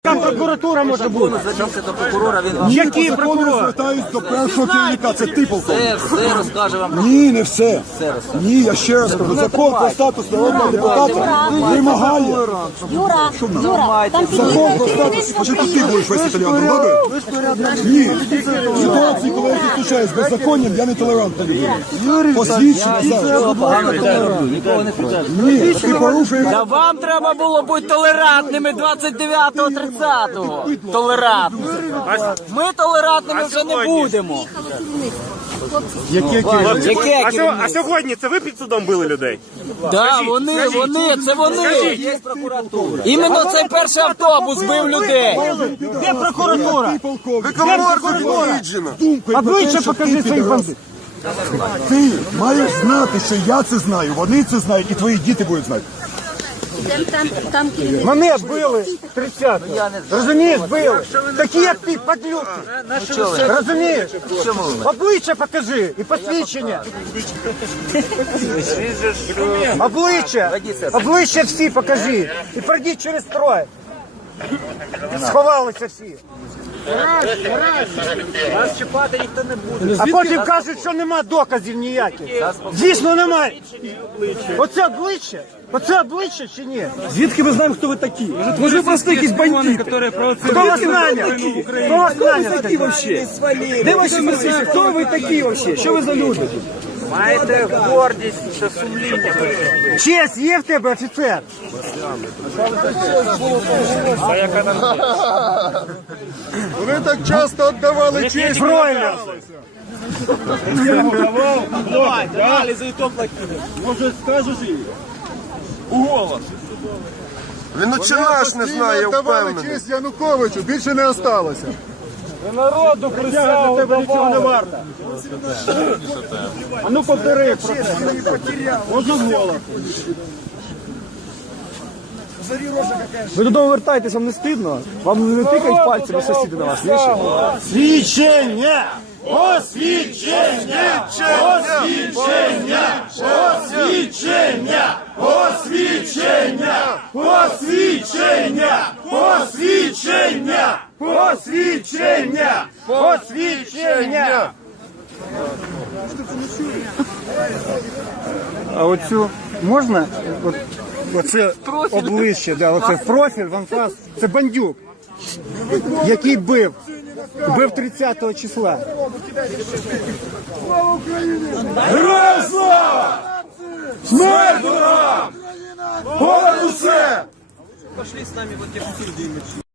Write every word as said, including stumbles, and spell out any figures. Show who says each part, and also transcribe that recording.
Speaker 1: Яка прокуратура може бути?
Speaker 2: Зверніться до прокурора, він вам
Speaker 1: Який
Speaker 3: Закони
Speaker 1: прокурор?
Speaker 3: звертаюсь до першого керівника, це ти, полковник.
Speaker 2: все, все розкаже вам.
Speaker 3: Ні, не все. Ні, я ще раз кажу, закон про статус народного депутата вимагає.
Speaker 4: Юра, Юра, там
Speaker 3: Закон про статус, спочатку ти будеш весь італіан, добре? Ні, ситуації, коли я зустрічаюсь з беззаконням, я не толерантна людина. Посвідчення зараз.
Speaker 2: Нікого не прийде.
Speaker 3: Ні, ти порушуєш.
Speaker 5: Та вам треба було бути толерантними двадцять дев'ятого тридцятого. Толерантними. Ми толерантними вже не будемо.
Speaker 1: Яке
Speaker 5: Яке
Speaker 1: А, сьо- а
Speaker 5: керівництво?
Speaker 1: сьогодні це ви під судом били людей?
Speaker 5: Да, вони, вони, це вони.
Speaker 2: Є прокуратура.
Speaker 5: Іменно цей перший автобус бив людей.
Speaker 1: Де прокуратура?
Speaker 3: Ти, полковник, думкою
Speaker 1: Обличчя
Speaker 3: про те, що
Speaker 1: покажи
Speaker 3: ти
Speaker 1: своїх
Speaker 3: підраз.
Speaker 1: бандитів.
Speaker 3: Ти маєш знати, що я це знаю, вони це знають і твої діти будуть знати.
Speaker 4: там, там керівник.
Speaker 1: Мене били тридцятого. Розумієш, били. Такі як ти, падлюки. Розумієш? Обличчя покажи і посвідчення. Обличчя. Обличчя всі покажи. І пройдіть через строй. Сховалися всі.
Speaker 2: Вас чіпати ніхто не буде.
Speaker 1: А потім кажуть, що нема доказів ніяких. Дійсно немає. Оце обличчя? Оце обличчя чи ні?
Speaker 6: Звідки ми знаємо, хто ви такі? Може, ви просто якісь бандити?
Speaker 1: Хто вас наняв? Хто вас наняв?
Speaker 6: Такі вообще? Де ваші месиці? Хто ви такі вообще? Що ви за люди?
Speaker 2: Маєте гордість та сумління.
Speaker 1: Честь є в тебе, офіцер?
Speaker 3: Вони так часто віддавали честь.
Speaker 1: Правильно.
Speaker 3: Він вчора ж не знає, я впевнений. Честь Януковичу, більше не осталося.
Speaker 1: Народу присягу тебе цього не варто. А ну повтори про це. Можна голос.
Speaker 6: Ви додому вертаєтесь, вам не стидно? Вам не тикають пальцями сусіди на вас, ні?
Speaker 1: Свідчення! Освідчення! Освідчення! Освідчення! Освідчення! Освідчення! Освідчення! Освідчення! Освідчення! А оцю можна? От, оце обличчя, да, оце профіль, вон фас, це бандюк, який бив. Бив тридцятого числа.
Speaker 3: Героям слава! Смерть ворогам! Понад усе!